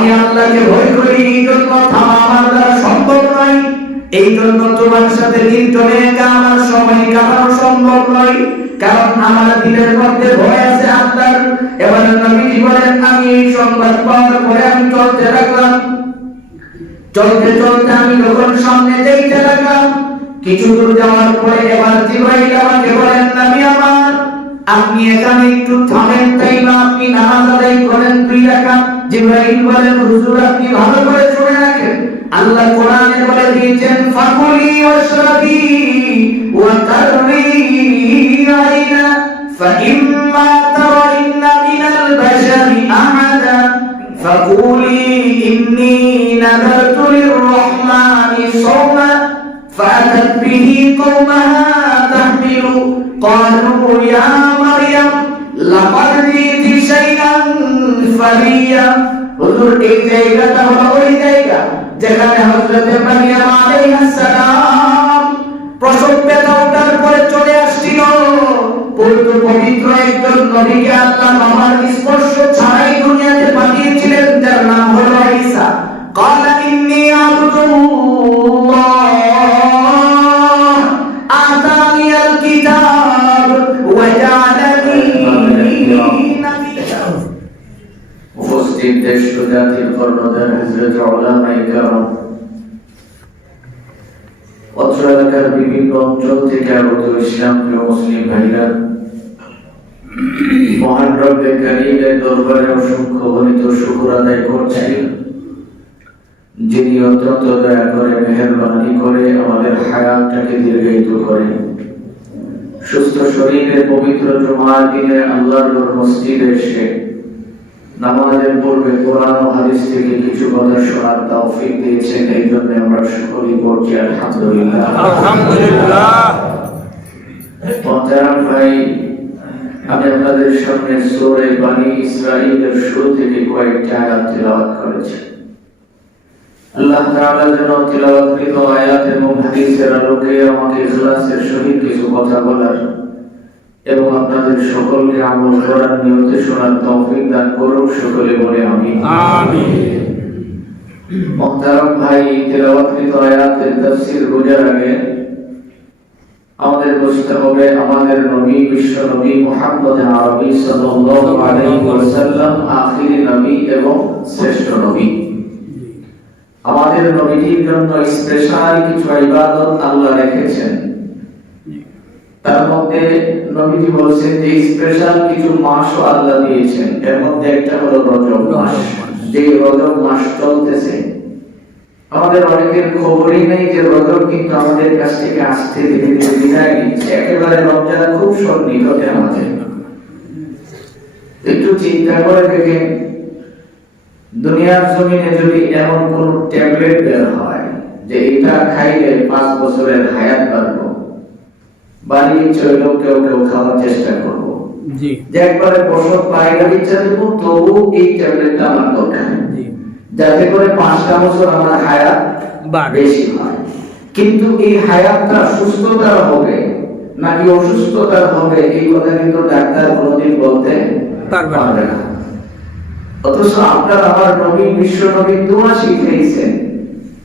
আমি আল্লাহকে ভয় করি, এই জন্য থামা আমার দ্বারা সম্ভব নয়। এই জন্য তোমার সাথে নির্জনে একা আমার সময় কাটানো সম্ভব নয়, কারণ আমার দিলের মধ্যে ভয় আছে আল্লাহর। এবার নবীজি বলেন, আমি এই সংবাদ পাওয়ার পরে আমি চলতে লাগলাম। চলতে চলতে আমি যখন সামনে যেতে লাগলাম, কিছু দূর যাওয়ার পরে এবার জিবরাইল আমাকে বলেন, নবী আমার, আপনি এখানে একটু থামেন, তাই না? আপনি নামাজ আদায় করেন 2 রাকাত। জিবরাইল বলেন, হুজুর আপনি ভালো করে শুনে রাখেন, আল্লাহ কোরআনে বলে দিয়েছেন, ফাকুলি ওয়াশরাবি ওয়া তাররি আইনা ফাইম্মা তারাইন্না মিনাল বাশারি আহাদা ফাকুলি ইন্নী নাযারতু লিররহমানি সাওমা فأتت به قومها تحمله قالوا يا مريم لقد جئت شيئا فريا। হুজুর এই জায়গাটা হলো ওই জায়গা যেখানে হযরত মারিয়াম আলাইহিস সালাম প্রসব ব্যথা ওঠার পরে চলে আসছিল। পবিত্র একজন নবীকে আল্লাহ আমার স্পর্শ ছাড়াই দুনিয়াতে পাঠিয়েছিলেন, যার নাম হলো ঈসা। قال إني عبد الله آتاني الكتاب وجعلني نبيا। উপস্থিত দেশ ও জাতির কর্ণধার হযরত উলামায়ে কেরাম, অত্র এলাকার বিভিন্ন অঞ্চল থেকে আগত ইসলাম প্রিয় মুসলিম ভাইরা, মহান রব্বে কারীমের দরবারে অসংখ্য গণিত শুকর আদায় করছি, যিনি অত্যন্ত দয়া করে মেহেরবানি করে আমাদের হায়াতটাকে দীর্ঘায়িত করেন। সুস্থ শরীরে পবিত্র জুমার দিনে আল্লাহর মসজিদে এসে নামাজের পূর্বে কোরআন ও হাদিস থেকে কিছু কথা শোনার তৌফিক দিয়েছেন, এই জন্য আমরা সকলেই বলছি আলহামদুলিল্লাহ। আলহামদুলিল্লাহ। মোহতারাম ভাই, আমি আপনাদের সামনে সূরা বনী ইসরাঈলের শুরু থেকে কয়েকটি আয়াত তেলাওয়াত করেছি। আল্লাহ তাআলা যেন তেলাওয়াতকৃত আয়াত এবং হাদিসের আলোকে আমাকে ইখলাসের সহিত কিছু কথা বলার এবং আপনাদের সকলকে আমল করার নিয়তে শোনার তৌফিক দান করুন। সকলে বলে আমিন। আমিন। মুহতারাম ভাই, তেলাওয়াতকৃত আয়াতের তাফসীর বোঝার আগে আমাদের বুঝতে হবে আমাদের নবী, বিশ্ব নবী মুহাম্মদ আরবী সাল্লাল্লাহু আলাইহি ওয়াসাল্লাম আখিরি নবী এবং শ্রেষ্ঠ নবী। আমাদের নবীর জন্য স্পেশাল কিছু ইবাদত আল্লাহ রেখেছেন। তার মধ্যে নবীজি বলেছেন যে স্পেশাল কিছু মাসও আল্লাহ দিয়েছেন। এর মধ্যে একটা হলো রজব মাস। যে রজব মাস চলতেছে, আমাদের অনেকের খবরই নেই যে রজব কিন্তু আমাদের কাছ থেকে আসতে ধীরে ধীরে বিদায় নিচ্ছে। একেবারে রমজান খুব সন্নিকটে আমাদের। একটু চিন্তা করে দেখেন, দুনিয়ার জমিনে যদি এমন কোন ট্যাবলেট বের হয় যে এটা খাইলে 5 বছরের হায়াত বাড়বে, বাড়ির চইল কেউ কেউ খাওয়ার চেষ্টা করব, জি, যে একবারে বসত পায়গার ইচ্ছা দেব, তবু এই ট্যাবলেটটা আমার দরকার, জি, যাতে করে 5টা বছর আমার হায়াত বেশি হয়। কিন্তু এই হায়াতটা সুস্থতার হবে নাকি অসুস্থতার হবে, এই কথা কিন্তু ডাক্তার কোনোদিন বলতে পারবে না। অথচ আপনার আমার নবী, বিশ্ব নবী দোয়া শিখিয়েছেন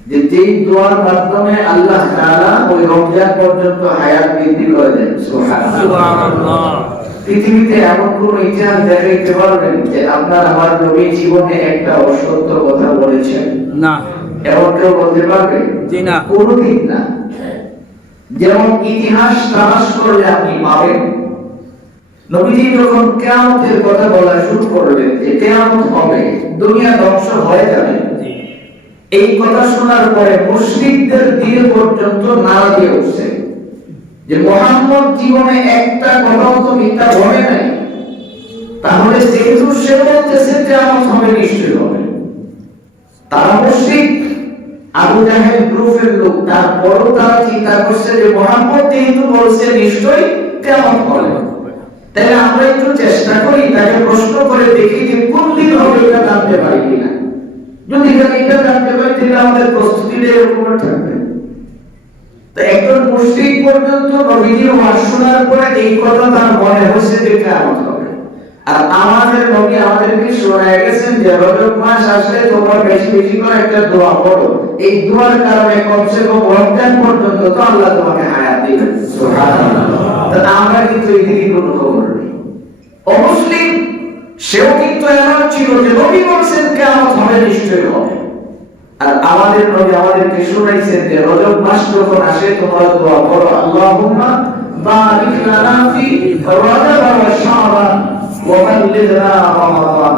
যে যেই দোয়ার মাধ্যমে আল্লাহ তাআলা ওই রমজান পর্যন্ত হায়াত বৃদ্ধি করে দেন। সুবহানাল্লাহ। পৃথিবীতে এমন কোন ইতিহাস দেখাইতে পারবেন যে আপনার আমার নবী জীবনে একটা অসত্য কথা বলেছেন? না। এমন কেউ বলতে পারবে? জি না, কোনদিন না। যেমন ইতিহাস তালাশ করলে আপনি পাবেন, নবীজি যখন কিয়ামতের কথা বলা শুরু করলেন যে কিয়ামত হবে, দুনিয়া ধ্বংস হয়ে যাবে, এই কথা শোনার পরে মুশরিকদের দিল পর্যন্ত নাড়া দিয়ে উঠছে যে মুহাম্মদ জীবনে একটা কথাও তো মিথ্যা বলে নাই, তাহলে যেহেতু সে বলতেছে কিয়ামত হবে, নিশ্চয়ই হবে। তারা মুশরিক, আবু জাহেল গ্রুপের লোক, তারপরও তারা চিন্তা করছে যে মুহাম্মদ যেহেতু বলছে নিশ্চয়ই কিয়ামত হবে, তাহলে আমরা একটু চেষ্টা করি, তাকে প্রশ্ন করে দেখি যে কোন দিন হবে এটা জানতে পারি কিনা। যদি এটা জানতে পারি তাহলে আমাদের প্রস্তুতিটা এরকম থাকবে। তো একজন মুশরিক পর্যন্ত নবীজির ওয়াজ শোনার পরে এই কথা তার মনে হচ্ছে যে কিয়ামত হবে। আর আমাদের নবী আমাদেরকে শোনায় গেছেন যে রজব মাস মাস আসলে তোমরা বেশি বেশি করে একটা দোয়া করো, এই দোয়ার কারণে কমসে কম রমজান পর্যন্ত তো আল্লাহ তোমাকে হায়াত দিবেন। সুবহানাল্লাহ। তা আমরা কিন্তু এদিকে কোনো খবর নেই। অমুসলিম সেও কিন্তু এমন ছিল যে নবী বলছেন কিয়ামত হবে, নিশ্চয়ই হবে। আর আমাদের নবী আমাদেরকে শুনাইছেন যে রজব মাস যখন আসে তোমরা দোয়া করো, আল্লাহুম্মা বারিক লানা ফি রজব ওয়া শাবান ওয়া বাল্লিগনা রমাদান।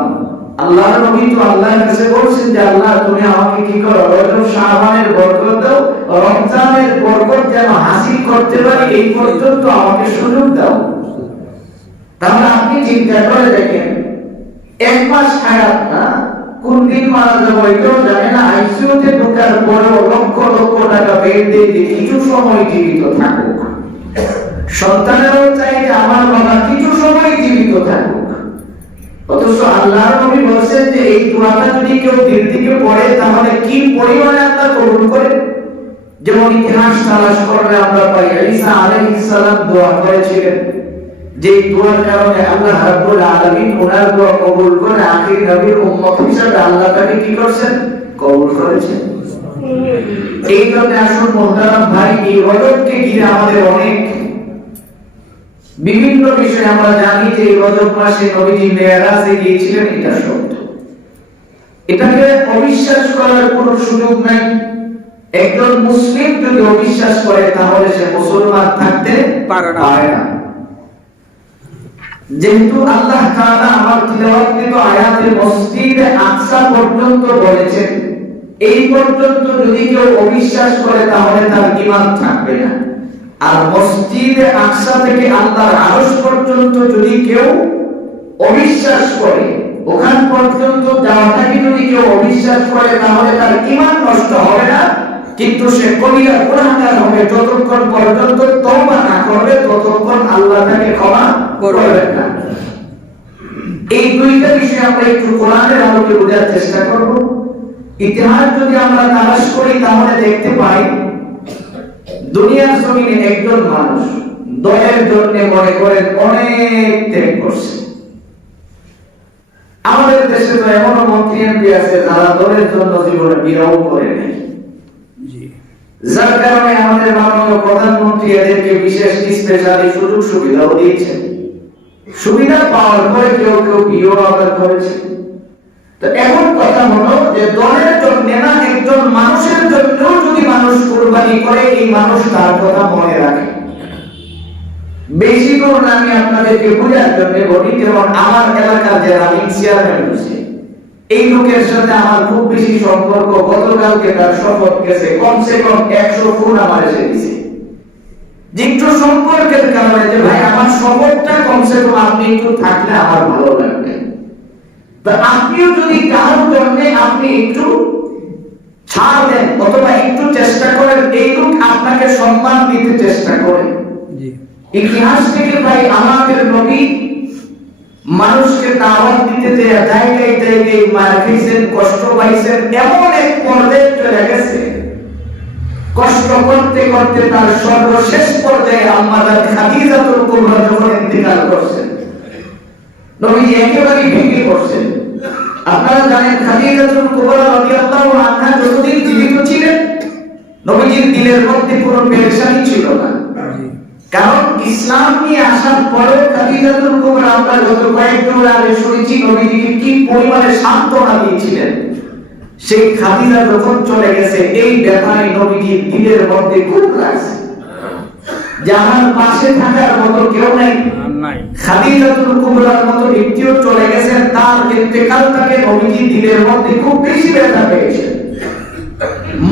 আল্লাহর নবী তো আল্লাহর কাছে বলছেন যে আল্লাহ তুমি আমাকে কি করো, রজব শাবানের বরকত দাও, রমজানের বরকত যেন হাসিল করতে পারি এই পর্যন্ত আমাকে সুযোগ দাও। তাহলে আপনি চিন্তা করে দেখেন, এক মাস হায়াত না, কোন দিন মারা যাবো এটাও জানে না, আইসিইউতে ঢোকার পরেও লক্ষ লক্ষ টাকা বের দিয়ে কিছু সময় জীবিত থাকুক। সন্তানেরও চাই যে আমার বাবা কিছু সময় জীবিত থাকুক। অথচ আল্লাহর নবী বলেছেন যে এই দোয়াটা যদি কেউ দিল থেকে পড়ে তাহলে কি পরিমাণে আল্লাহ কবুল করে। যেমন ইতিহাস তালাশ করলে আমরা পাই ঈসা আলাইহিস সালাম দোয়া করেছিলেন, যে দোয়ার কারণে আল্লাহ রাব্বুল আলামিন ওনার দোয়া কবুল করে আখির নবীর উম্মত হিসেবে আল্লাহ তাকে কি করেছেন, কবুল করেছেন। এই জন্য আসুন মুহতারাম ভাই, এই রজবকে ঘিরে আমাদের অনেক বিভিন্ন বিষয় আমরা জানি যে এই রজব মাসে নবীজি মেরাজে গিয়েছিলেন, এটা সত্য। এটাকে অবিশ্বাস করার কোনো সুযোগ নাই। একজন মুসলিম যদি অবিশ্বাস করে তাহলে সে মুসলমান থাকতে পারে না। যেহেতু আল্লাহ তাআলা আমার তিলাওয়াতকৃত আয়াতে মসজিদে আকসা পর্যন্ত বলেছেন, এই পর্যন্ত যদি কেউ অবিশ্বাস করে তাহলে তার ঈমান থাকবে না। আর মসজিদে আকসা থেকে আল্লাহর আরশ পর্যন্ত যদি কেউ অবিশ্বাস করে, ওখান পর্যন্ত যাওয়াটাকে যদি কেউ অবিশ্বাস করে তাহলে তার ঈমান নষ্ট হবে না, কিন্তু সে কবিরা গুনাহগার হবে। যতক্ষণ পর্যন্ত তওবা না করবে ততক্ষণ আল্লাহ তাকে ক্ষমা করবেন না। এই দুইটা বিষয় আমরা একটু কোরআনের আলোকে বোঝার চেষ্টা করব। ইতিহাস যদি আমরা তালাশ করি তাহলে দেখতে পাই দুনিয়ার জমিনে একজন মানুষ দলের জন্য মনে করেন অনেক ত্যাগ করছে। আমাদের দেশে তো এমনও মন্ত্রী এমপি আছে যারা দলের জন্য জীবনে বিরাও করে নেই, যার কারণে আমাদের মাননীয় প্রধানমন্ত্রী এদেরকে বিশেষ স্পেশালি সুযোগ সুবিধাও দিয়েছেন। সুবিধা পাওয়ার পরে কেউ কেউ বিয়েও আবার করেছে। তো এখন কথা হলো যে দলের জন্য না, একজন মানুষের জন্য যদি মানুষ কুরবানি করে এই মানুষ তার কথা মনে রাখে। বেশি করে আমি আপনাদেরকে বোঝার জন্য বলি, যেমন আমার এলাকার যে রানিং চেয়ারম্যান হচ্ছে, এই লোকের সাথে আমার খুব বেশি সম্পর্ক। গতকালকে তার শপথ গেছে, কমসে কম 100 ফোন আমার এসে দিছে। একটু সম্পর্কের কারণে যে ভাই আমার শপথটা কমসে কম আপনি একটু থাকলে আমার ভালো লাগবে। তা আপনিও যদি কারোর জন্য আপনি একটু ছাড় দেন অথবা একটু চেষ্টা করেন, এই লোক আপনাকে সম্মান দিতে চেষ্টা করে। ইতিহাস থেকে ভাই আমাদের নবী মানুষকে দাওয়াত দিতে জায়গায় জায়গায় মার খাইছেন, কষ্ট পাইছেন, এমন এক পর্যায়ে চলে গেছে কষ্ট করতে করতে তার সর্বশেষ পর্যায়ে আম্মাজান খাদিজাতুল কুবরা যখন ইন্তেকাল করছেন, নবী একেবারে ভেঙে পড়ছেন। আপনারা জানেন খাদিজাতুল কুবরা রাদিয়াল্লাহু আনহা যতদিন জীবিত ছিলেন নবীজির দিলের মধ্যে কোনো পেরেশানি ছিল না। কারণ ইসলাম নিয়ে আসার পরে খাদিজাতুল কুবরা আমরা গত কয়েকদিন আগে শুনেছি নবীজিকে কি পরিমাণে সান্ত্বনা দিয়েছিলেন। সেই খাদিজা যখন চলে গেছে এই ব্যাপারে নবীজির দিলের মধ্যে খুব লাগছে যে আমার পাশে থাকার মতো কেউ নাই। খাদিজাতুল কুবরার মতো ব্যক্তিও চলে গেছেন, তার ইন্তেকালটাকে নবীজি দিলের মধ্যে খুব বেশি ব্যথা পেয়েছেন।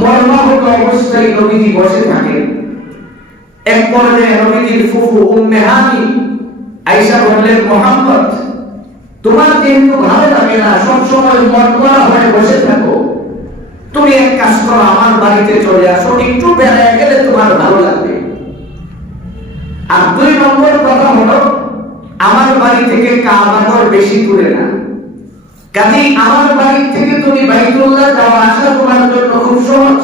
মর্মাহত অবস্থায় নবীজি বসে থাকেন। এক পর্যায়ে নবীজির ফুফু উম্মে হানি আয়েশা বললেন, মুহাম্মদ তোমার যেহেতু ভালো লাগে না, সব সময় মনমরা হয়ে বসে থাকো, তুমি এক কাজ করো, আমার বাড়িতে চলে আসো, একটু বেড়ায় গেলে তোমার ভালো লাগবে। আর 2 নম্বর কথা হলো আমার বাড়ি থেকে কাবাঘর বেশি দূরে না, কাজেই আমার বাড়ি থেকে তুমি বাইতুল্লাহ যাওয়া আসা তোমার জন্য খুব সহজ।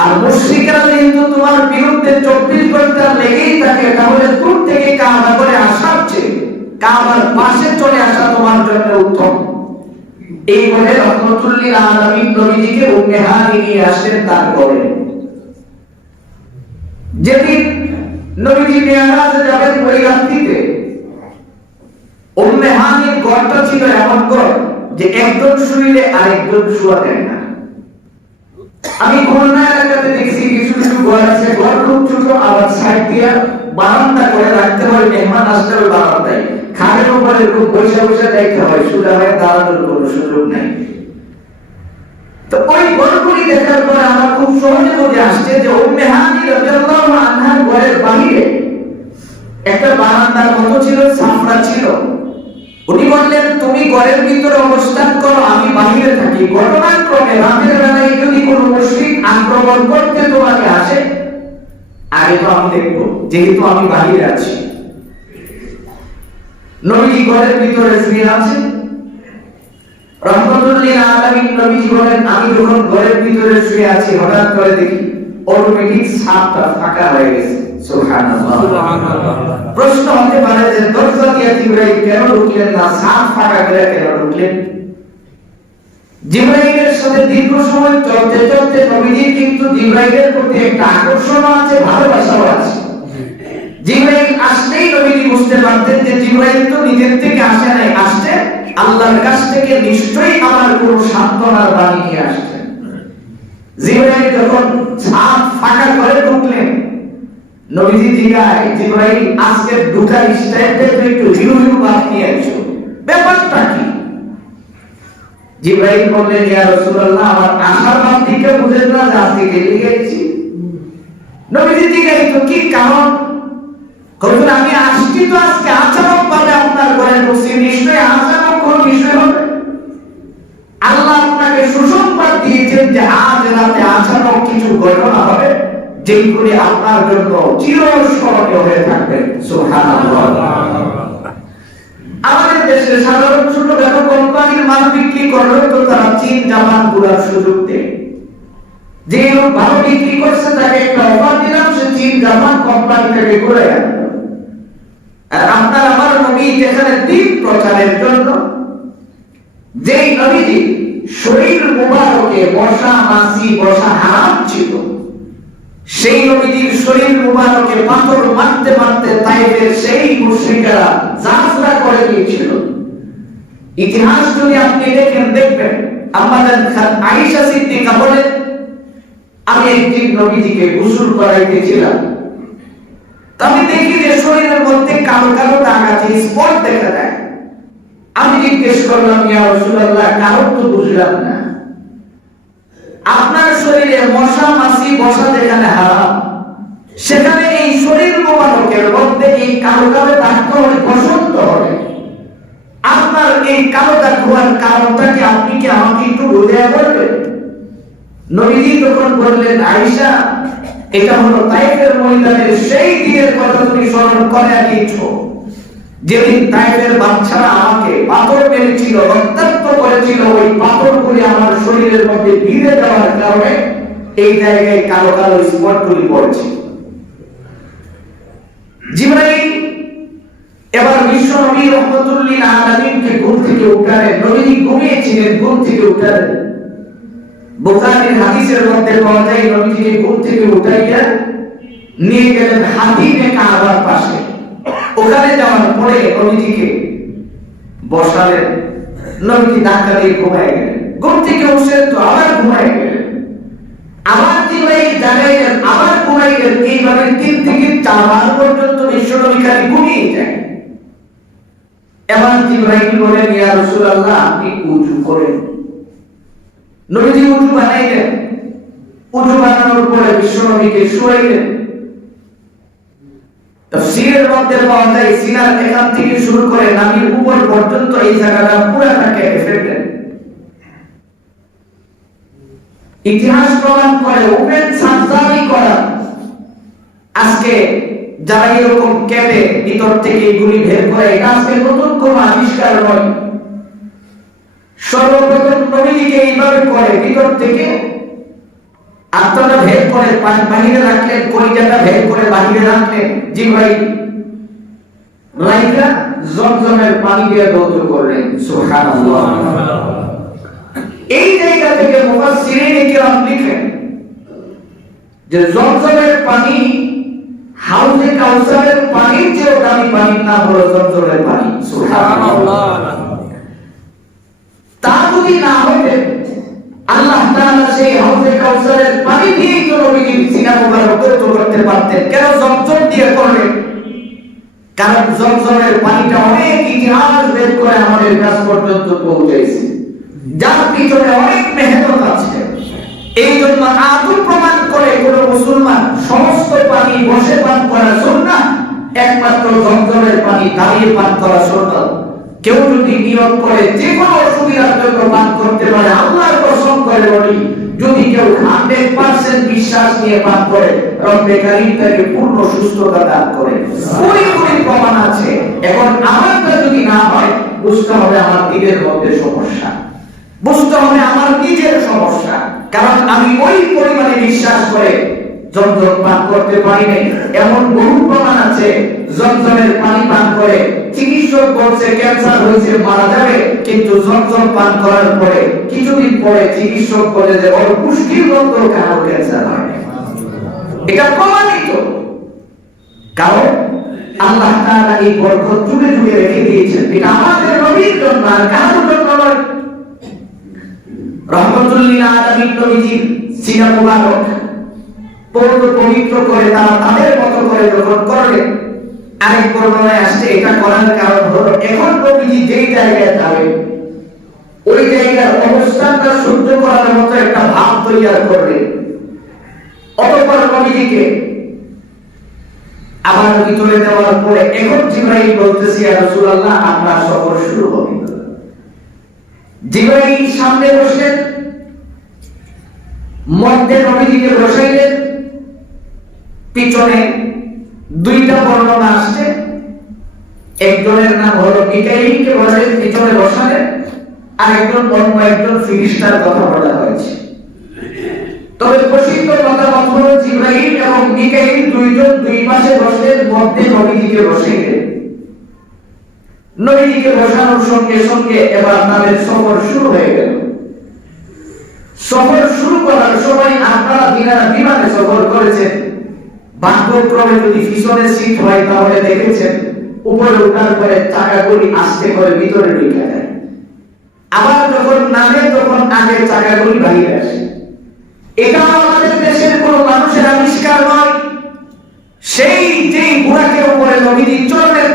আর মুশরিকরা যেহেতু তোমার বিরুদ্ধে 24 ঘন্টা লেগেই থাকে, তাহলে দূর থেকে কাবাঘরে আসার চেয়ে কাবার পাশে চলে আসা তোমার জন্য উত্তম। এই বলে রহমাতুল লিল আলামিন নবীজিকে উম্মে হানি নিয়ে আসলেন তার ঘরে। যেদিন নবীজি মিরাজে যাবেন ওই রাত্রিতে উম্মে হানির ঘরটা ছিল এমন ঘর যে একজন শুইলে আরেকজন শুয়া দেয় না। আমি খুলনা এলাকাতে দেখছি কিছু কিছু ঘর আছে, ঘর খুব ছোট, আবার সাইড দিয়ে বারান্দা করে রাখতে হয়, মেহমান আসলে ওই বারান্দায় খাটের উপরে খুব বসে বসে দেখতে হয়, সোজা হয়ে দাঁড়ানোর কোনো সুযোগ নেই। তো ওই ঘরগুলি দেখার পরে আমার খুব সহজে বুঝে আসছে যে উম্মে হানি রাদিয়াল্লাহু আনহার ঘরের বাইরে একটা বারান্দার মতো ছিল, সাফরা ছিল। উনি বললেন তুমি ঘরের ভিতরে অবস্থান করো, আমি বাইরে থাকি। ঘটনাক্রমে রাতের বেলায় যদি কোনো মুশরিক আক্রমণ করতে তোমাকে আসে, আগে তো আমি দেখবো, যেহেতু আমি বাইরে আছি। নবী ঘরের ভিতরে শুয়ে আছে। রহমাতুল লিল আলামিন নবী বলেন আমি যখন ঘরের ভিতরে শুয়ে আছি হঠাৎ করে দেখি অটোমেটিক সাপটা ফাঁকা হয়ে গেছে। সুবহানাল্লাহ। প্রশ্ন হতে পারে যে দরজা দিয়ে জিবরাইল কেন ঢুকলেন না, সাপ ফাঁকা করে কেন ঢুকলেন? জিবরাইলের সাথে দীর্ঘ সময় চলতে চলতে নবীজির কিন্তু জিবরাইলের প্রতি একটা আকর্ষণ আছে, ভালোবাসাও আছে। জিবরাইল আসলেই নবীজি বুঝতে পারতেন যে জিবরাইল তো নিজের থেকে আসে নাই, আসছে আল্লাহর কাছ থেকে, নিশ্চয়ই আমার কোনো সান্ত্বনার বাণী নিয়ে আসছে। জিবরাইল যখন সাপ ফাঁকা করে ঢুকলেন, নবীজি জিজ্ঞাসা জিবরাইল আজকে ঢুকার স্টাইলটা একটু হিরো হিরো ভাব নিয়ে আসছো, ব্যাপারটা কি? জিবরাইল বললেন ইয়া রাসূলুল্লাহ আমার আশার ভাব থেকে বুঝেন না যে আজকে গেলে গেছি। নবীজি জিজ্ঞাসা কি কারণ? কারণ আমি আসছি তো আজকে আচানক ভাবে আপনার ঘরে ঢুকছি, নিশ্চয়ই আচানক কোন বিষয় হবে। আল্লাহ আপনাকে সুসংবাদ দিয়েছেন যে আজ রাতে আচানক কিছু ঘটনা হবে যেগুলি আপনার জন্য চিরস্মরণীয় হয়ে থাকবে। সুবহানাল্লাহ। আমাদের দেশে সাধারণ ছোটখাটো কোম্পানির মাল বিক্রি করলে তো তারা চীন জাপান ঘোরার সুযোগ দেয়। যে লোক ভালো বিক্রি করছে তাকে একটা অফার দিলাম, সে চীন জাপান কোম্পানি থেকে ঘুরে আনলো। আর আপনার আমার নবী যেখানে দিন প্রচারের জন্য যেই নবীজি শরীর মুবারকে বসা মাছি বসা হারাম ছিল, সেই নবীজির শরীর মুবারকে পাথর মারতে মারতে তাইফের সেই মুশরিকরা জাফরা করে দিয়েছিল। ইতিহাস যদি আপনি দেখেন দেখবেন আমাদের আয়েশা সিদ্দিকা বলেন আমি একদিন নবীজিকে গোসল করাইতেছিলাম, আমি দেখি যে শরীরের মধ্যে কালো কালো দাগ আছে, স্পট দেখা যায়। আমি জিজ্ঞেস করলাম ইয়া রাসূলুল্লাহ কারণ তো বুঝলাম না, আপনার শরীরে মশা মাছি বসা যেখানে হারাম, সেখানে এই শরীর মোবারকের মধ্যে এই কালো কালো দাগ হলে বসন্ত হবে, আপনার এই কালো দাগ হওয়ার কারণটা কি আপনি কি আমাকে একটু বুঝিয়ে বলবেন? নবীজি তখন বললেন আয়েশা এটা হলো তাইফের ময়দানের সেই দিনের কথা তুমি স্মরণ করে দিয়েছো যেদিন তাইফের বাচ্চারা আমাকে পাথর মেরেছিল, রক্তাক্ত করেছিল। ওই পাথরগুলি আমার শরীরের মধ্যে ভিড়ে যাওয়ার কারণে এই জায়গায় কালো কালো স্পটগুলি পড়ছে। জিবরাইল এবার বিশ্ব নবী রহমাতুল লিল আলামিনকে ঘুম থেকে উঠালেন। নবীজি ঘুমিয়েছিলেন, ঘুম থেকে উঠালেন। বুখারীর হাদিসের মধ্যে পাওয়া যায় নবীজিকে ঘুম থেকে উঠাইয়া নিয়ে গেলেন হাতিমে কাবার পাশে। ওখানে যাওয়ার পরে নবীজিকে বসালেন। নবীজি ধাক্কা দিয়ে ঘুমায় গেলেন। ঘুম থেকে উঠছেন তো আবার ঘুমায় গেলেন, আবার জিবরাইল জাগাইলেন, আবার ঘুমায় গেলেন। এইভাবে 3 থেকে 4 বার পর্যন্ত বিশ্ব নবী খালি ঘুমিয়ে যায়। এবার জিবরাইল বলেন ইয়া রাসূলুল্লাহ আপনি ওযু করেন। নবীজি ওযু বানাইলেন। ওযু বানানোর পরে বিশ্ব নবীকে শুয়াইলেন। তাফসীরের মধ্যে পাওয়া যায় সিনার এখান থেকে শুরু করে নাভির উপর পর্যন্ত এই জায়গাটা পুরোটা কেটে ফেললেন। ইতিহাস প্রমাণ করে ওপেন সার্জারি করা আজকে যারা এরকম কেটে ভিতর থেকে এগুলি বের করে, এটা আজকে নতুন কোন আবিষ্কার নয়। সর্বপ্রথম নবীজিকে এইভাবে করে ভিতর থেকে আত্মাটা ভেদ করে বাহিরে রাখলেন, কলিজাটা ভেদ করে বাহিরে রাখলেন। জিবরাইল রাইকা জমজমের পানি দিয়ে ধৌত করলেন। সুবহানাল্লাহ। এই জায়গা থেকে মুফাসসিরিন কিরাম লিখেন যে জমজমের পানি হাউজে কাউসারের পানির চেয়েও দামি পানির নাম হলো জমজমের পানি। সুবহানাল্লাহ। তা যদি না হইতে আল্লাহ তাআলা সেই হাউজে কাউসারের পানি দিয়ে তো নবীজির সিনা মুবারক তৈরি করতে পারতেন, কেন জমজম দিয়ে করলেন? কারণ জমজমের পানিটা অনেক ইতিহাস বের করে আমাদের কাছ পর্যন্ত পৌঁছেছে, যার পিছনে অনেক মেহনত আছে। এই জন্য আদৌ প্রমাণ করে কোন মুসলমান সমস্ত পানি বসে পান করা সুন্নাহ, একমাত্র জমজমের পানি দাঁড়িয়ে পান করা সুন্নাহ। কেউ যদি নিয়ত করে যে কোনো অসুবিধার জন্য পান করতে পারে, আল্লাহর কসম করে বলি, যদি কেউ 100% বিশ্বাস নিয়ে পান করে, রব্বে কারীম তাকে পূর্ণ সুস্থতা দান করে। পুরোপুরি প্রমাণ আছে। এখন আমারটা যদি না হয়, বুঝতে হবে আমার দিলের মধ্যে সমস্যা, বুঝতে হবে আমার নিজের সমস্যা। কারণ আমি ওই পরিমাণে বিশ্বাস করে জমজম পান করতে পারি নাই। এমন বহু প্রমাণ আছে, জমজমের পানি পান করে চিকিৎসক বলছে ক্যান্সার হয়েছে, মারা যাবে, কিন্তু জমজম পান করার পরে কিছুদিন পরে চিকিৎসক বলে যে ওর পুষ্টির মতো কারো ক্যান্সার হয়। এটা প্রমাণিত। কারণ আল্লাহ তাআলা এই বরকত যুগে যুগে রেখে দিয়েছেন। এটা আমাদের নবীর জন্য আর কারোর জন্য নয়। রহমতুল লিল আলামিন নবীজির সিনা মুবারক পবিত্র করে তারা তাদের মতো করে যখন করলেন, আরেক বর্ণনায় আসছে এটা করার কারণ হলো এখন নবীজি যেই জায়গায় যাবেন ওই জায়গার অবস্থানটা সহ্য করার মতো একটা ভাব তৈরি করলেন। অতঃপর নবীজিকে আবার ভিতরে দেওয়ার পরে এখন জিবরাইল বলতেছে, ইয়া রাসূলুল্লাহ আপনার সফর শুরু হবে। জিবরাইল সামনে বসলেন, মধ্যে নবীজিকে বসাইলেন, পিছনে দুইটা বর্ণনা আসছে। একজনের নাম হলো মিকাইলকে বলেন পিছনে বসালেন, আর একজন ফিরিস্তার কথা বলা হয়েছে। তবে প্রসিদ্ধ মতামত হলো জিবরাইল এবং মিকাইল দুইজন দুই পাশে বসলেন, মধ্যে নবীজিকে বসাইলেন। নবীজিকে বসানোর সঙ্গে সঙ্গে এবার তাদের সফর শুরু হয়ে গেল। সফর শুরু করার সময় আপনারা বিমানে সফর করেছেন, ভাগ্যক্রমে যদি পিছনে সিট হয় তাহলে দেখেছেন উপরে ওঠার পরে চাকাগুলি আস্তে করে ভিতরে ঢুকে যায়, আবার যখন নামে তখন আগে চাকাগুলি বাইরে আসে। এটাও আমাদের দেশের কোন মানুষের আবিষ্কার নয়। সেই যে বুড়াকে উপরে নবীজি চড়লেন,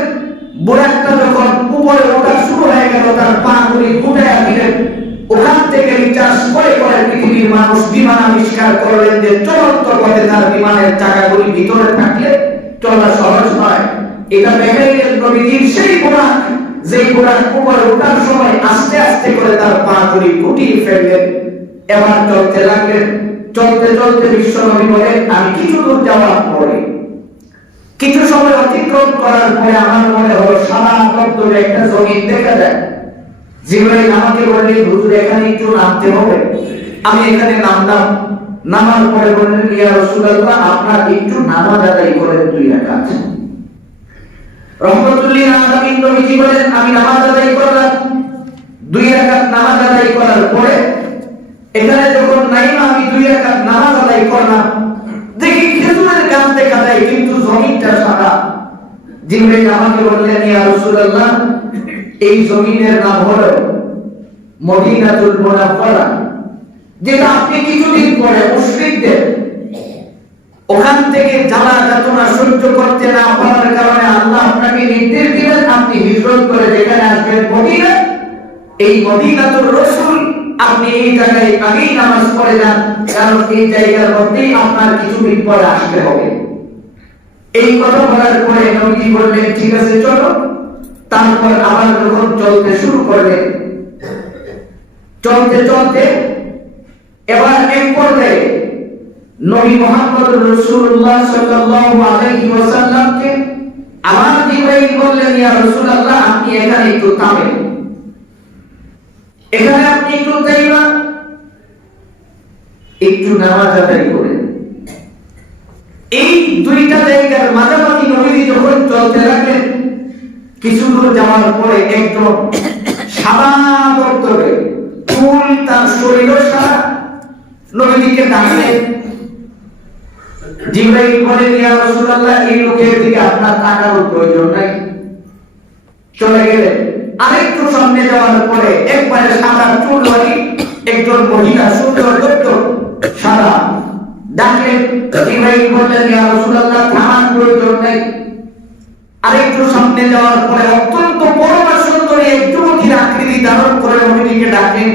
বুড়াটা যখন উপরে ওঠা শুরু হয়ে গেল, তার পা গুলি উঠাইয়া দিলেন। ওখান থেকে রিচার্জ করে করে পৃথিবীর মানুষ বিমান আবিষ্কার করলেন যে চলন্ত পথে তার বিমানের চাকাগুলি ভিতরে থাকলে চলা সহজ হয়। এটা দেখাইলেন নবীজির সেই বুড়াক, যে বুড়াক উপরে ওঠার সময় আস্তে আস্তে করে তার পা গুলি গুটিয়ে ফেললেন। এবার চলতে লাগলেন। চলতে চলতে বিশ্ব নবী বলেন, আমি কিছু দূর যাওয়ার পরে, কিছু সময় অতিক্রম করার পরে আমার মনে হলো সাদা দপ্তরে একটা জমিন দেখা যায়। জিবরাইল আমাকে বললেন, হুজুর এখানে একটু নামতে হবে। আমি এখানে নামলাম। নামার পরে বললেন, ইয়া রাসূলুল্লাহ আপনার একটু নামাজ আদায় করেন 2 রাকাত। রহমতুল লিল আলামিন নবীজি বলেন, আমি নামাজ আদায় করলাম। 2 রাকাত নামাজ আদায় করার পরে এখানে যখন নাইমা আমি 2 রাকাত নামাজ আদায় করলাম, দেখি খেজুরের গাছ দেখা যায় কিন্তু জমিনটা সাদা। জিবরাইল আমাকে বললেন, ইয়া রাসূলুল্লাহ এই জমিনের নাম হলো মদিনাতুল মুনাওয়ারা, যেটা আপনি কিছুদিন পরে মুশরিকদের ওখান থেকে জ্বালা যাতনা সহ্য করতে না পারার কারণে আল্লাহ আপনাকে নির্দেশ দিলেন আপনি হিজরত করে যেখানে আসবেন মদিনা। এই মদিনাতুর রাসূল আপনি এই জায়গায় আগেই নামাজ পড়ে যান, কারণ এই জায়গার মধ্যেই আপনার কিছুদিন পরে আসতে হবে। এই কথা বলার পরে নবী বললেন, ঠিক আছে চলো। তারপর আবার যখন চলতে শুরু করলেন, চলতে চলতে এবার এক পর্যায়ে নবী মুহাম্মদ রাসূলুল্লাহ সাল্লাল্লাহু আলাইহি ওয়াসাল্লামকে আমার জিবরাইল বললেন, ইয়া রাসূলুল্লাহ আপনি এখানে একটু থামেন, এখানে আপনি একটু দাঁড়ান, একটু নামাজ আদায় করেন। এই দুইটা জায়গার মাঝামাঝি নবী যখন চলতে লাগলেন, কিছু দূর যাওয়ার পরে একজন সাদা বস্ত্রে ফুল তার শরীর নবীকে ডাকলেন। জিবরাইল বলেন, ইয়া রাসূলুল্লাহ, এই লোকের দিকে আপনার তাকানোর প্রয়োজন নাই। চলে গেলেন। আরেকটু সামনে যাওয়ার পরে একবারে সাদা চুলওয়ালি একজন মহিলা, সুন্দর লোক, সাদা, ডাকলেন। জিবরাইল বলেন, ইয়া রাসূলুল্লাহ, থামার প্রয়োজন নাই। আরেকটু সামনে যাওয়ার পরে অত্যন্ত পরমা সুন্দরী এক যুবতীর আকৃতি ধারণ করে নবীকে ডাকলেন।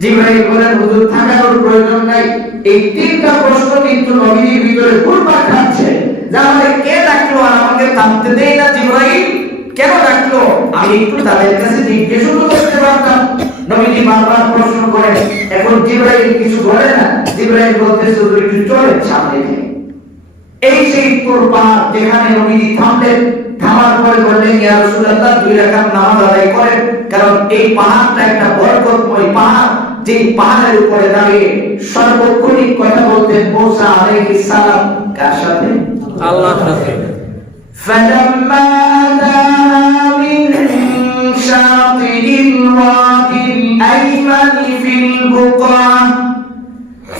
জিবরাইল বলেন, হুজুর, থাকার প্রয়োজন নাই। এই তিনটা প্রশ্ন কিন্তু নবীর ভিতরে ঘুরপাক খাচ্ছে, যে আমাকে কে ডাকলো আর আমাকে থামতে দেয় না। জিবরাইল কেন ডাকলো? আমি একটু তাদের কাছে জিজ্ঞেস করতে পারতাম। নবীজি বারবার প্রশ্ন করেন। এখন জিবরাইল কিছু বলে না। জিবরাইল বলতেছে, হুজুর, একটু চলেন সামনে দিয়ে। এই সেই পাহাড় যেখানে নবীজি থামলেন। থামার পরে বললেন, ইয়া রাসূলুল্লাহ, 2 রাকাত নামাজ আদায় করেন, কারণ এই পাহাড়টা একটা বরকতময় পাহাড়। যে পাহাড়ের উপরে দাঁড়িয়ে সর্বক্ষণিক কথা বলতেন মুসা আলাইহিস সালাম। কার সাথে? আল্লাহর সাথে। فلما أتاها من شاطئ الوادي الأيمن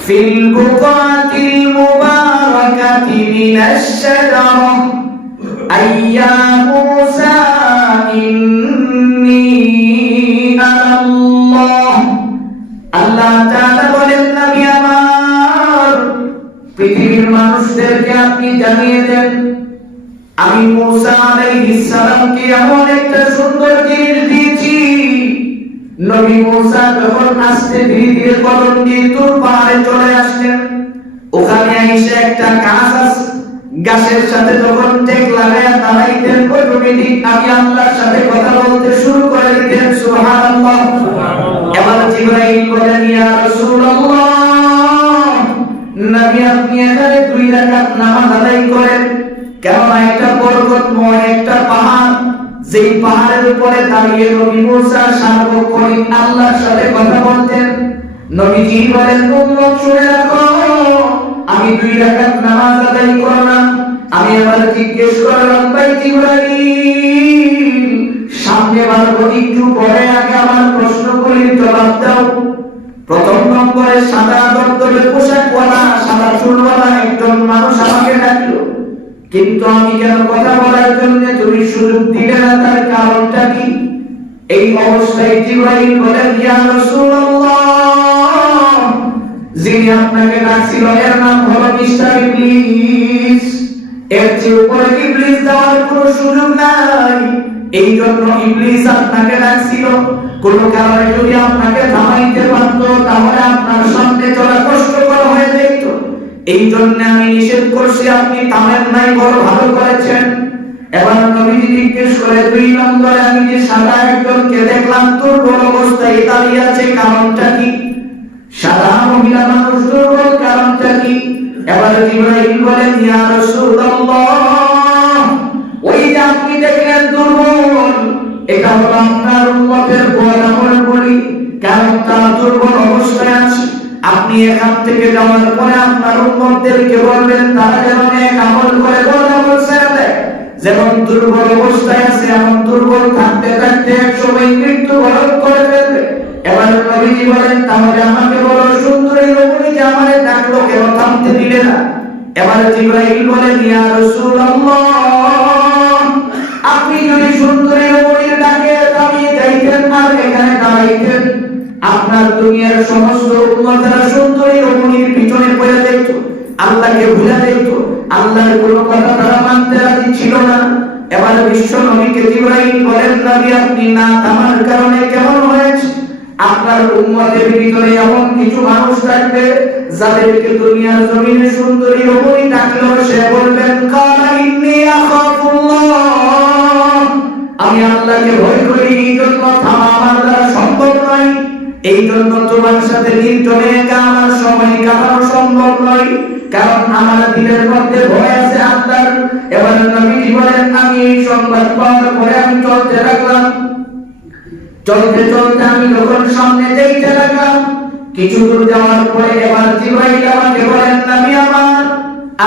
في البقعة المباركة من الشجرة أي يا موسى إني أنا الله। আল্লাহ তাআলা বলেন, নবী আমার, পৃথিবীর মানুষদেরকে আপনি জানিয়ে দেন, আমি মুসা আলাইহিস সালামকে এমন একটা সুন্দর জিনিস দিয়েছি। নবী মুসা যখন আস্তে ধীরে ধীরে কদম দিয়ে তুর পাহাড়ে চলে আসলেন, ওখানে এসে একটা গাছ আছে, গাছের সাথে যখন টেক লাগায়া দাঁড়াইতেন, অটোমেটিক আমি আল্লাহর সাথে কথা বলতে শুরু করে দিতেন। সুবহানাল্লাহ। এবার জিবরাইল বলেন, ইয়া রাসূলুল্লাহ, নবী আপনি এখানে 2 রাকাত নামাজ আদায় করেন, কেননা এটা বরকতময় একটা পাহাড়। যেই পাহাড়ের উপরে দাঁড়িয়ে নবী মুসা সার্বক্ষণিক আল্লাহর সাথে কথা বলতেন। নবীজি বলেন, উম্মত শুনে রাখো, আমি 2 রাকাত নামাজ আদায় করলাম। আমি আবার জিজ্ঞেস করলাম, ভাই জিবরাইল, সামনে বাড়বো, একটু পরে আগে আমার প্রশ্নগুলির জবাব দাও। প্রথম নম্বরে সাদা দবদবে পোশাকওয়ালা, সাদা চুলওয়ালা একজন মানুষ আমাকে ডাকলো, কিন্তু আমি কেন কথা বলার জন্য তুমি সুযোগ দিলে না, তার কারণটা কি? এই অবস্থায় জিবরাইল বলেন, ইয়া রাসূলুল্লাহ, যিনি আপনাকে ডাকছিল এর নাম হলো মিস্টার ইবলিস। এর চেয়ে উপরে ইবলিস দেওয়ার কোনো সুযোগ নাই। এই জন্য ইবলিস আপনাকে ডাকছিল। কোন কারণে যদি আপনাকে থামাইতে পারতো, তাহলে আপনার সামনে চলা কষ্টকর হয়ে যেত। এই জন্য আমি নিষেধ করছি, আপনি থামেন নাই, বড় ভালো করেছেন। এবার নবীজি জিজ্ঞেস করে, 2 নম্বরে আমি যে সাদা একজনকে দেখলাম দুর্বল অবস্থায় দাঁড়িয়ে আছে, কারণটা কি? সাদা মহিলা মানুষ দুর্বল, কারণটা কি? এবার জিবরাইল বলেন, ইয়া রাসূলুল্লাহ, ওই যে আপনি দেখলেন দুর্বল, এটা হলো আপনার উম্মতের বড় আমল বলি, কারণ তারা দুর্বল অবস্থায় আছে। আপনি এখান থেকে যাওয়ার পরে আপনার উম্মতদেরকে বলবেন তারা যেন নেক আমল করে বড় আমল ছেড়ে দেয়। যেমন দুর্বল অবস্থায় আছে, এমন দুর্বল থাকতে থাকতে একসময় মৃত্যুবরণ করে ফেলবে। এবার নবীজি বলেন, তাহলে আমাকে বলো, সুন্দরী রমণী যে আমারে ডাকলো, কেন থামতে দিলে না? এবার জিবরাইল বলেন, ইয়া রাসূলুল্লাহ, আপনি যদি সুন্দরী রমণীর ডাকে থামিয়ে যাইতেন আর এখানে দাঁড়াইতেন, আপনার দুনিয়ার সমস্ত উম্মতরা সুন্দরী রমণীর পিছনে পড়ে যেত, আল্লাহকে ভুলে যেত, আল্লাহর কোনো কথা তারা মানতে রাজি ছিল না। এবার বিশ্ব নবীকে জিবরাইল বলেন, নবী আপনি না থামার কারণে কেমন হয়েছে? আপনার উম্মতের ভিতরে এমন কিছু মানুষ থাকবে যাদেরকে দুনিয়ার জমিনে সুন্দরী রমণী ডাকলেও সে বলবেন, কালা ইন্নী আখাফুল্লাহ, আমি আল্লাহকে ভয় করি, এই জন্য থামা আমার দ্বারা সম্ভব নয়। এই জন্য তোমার সাথে নির্জনে একা আমার সময় কাটানো সম্ভব নয়, কারণ আমার দিলের মধ্যে ভয় আছে আল্লাহর। এবার নবীজি বলেন, আমি এই সংবাদ পাওয়ার পরে আমি চলতে লাগলাম। চলতে চলতে আমি যখন সামনে যেতে লাগলাম, কিছু দূর যাওয়ার পরে এবার জিবরাইল আমাকে বলেন, নবী আমার,